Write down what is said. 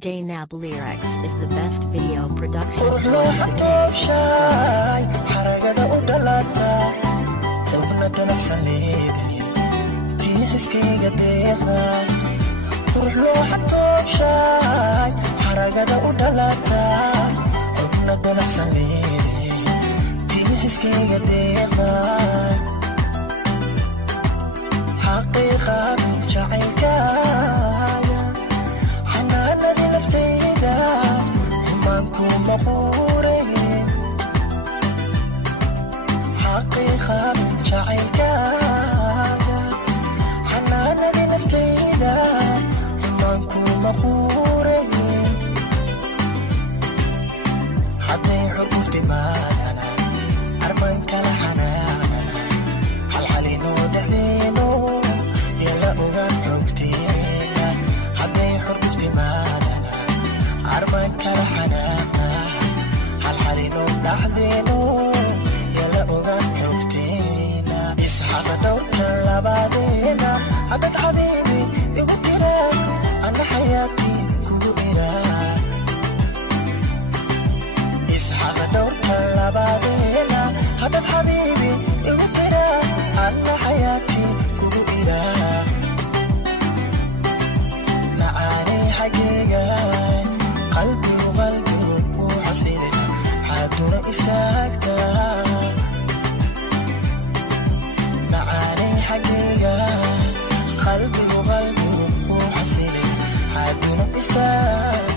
Daynab Lyrics is the best video production tool ruuxa today. toobshaay xaragada u dhalata xubna ganacsan leedahay tiisiskayga deeqa ruuxa toobshaay xaragada u dhalata xubna ganacsan leedahay tiisiskayga deeqa xaqiiqan jacaylkaaga xanaanadii naftayda xumaanku maquureye xaqiiqan jacaylkaaga xanaanadii naftayda xumaanku maquureye hadday xurguftimaadana arman kala xanaanana halxalinoo dhexdeeno yala ogaan xogteena hadday xurguftimaadana arman kala xanaana halxalinoo dhexdeeno yala ogaan xogteena isxaqa dhowrka labaadeena haddad xabiibi igu tira ana xayaatii kugu iraa isxaqa dhowrka labaadeena haddad xabiibi igu tira ana xayaatii kugu iraa macaanay xaggeega qalbigu wuu xasilina xaaduna istaagta macaanay xaggeega qalbigu wuu xasilina xaaduna istaagta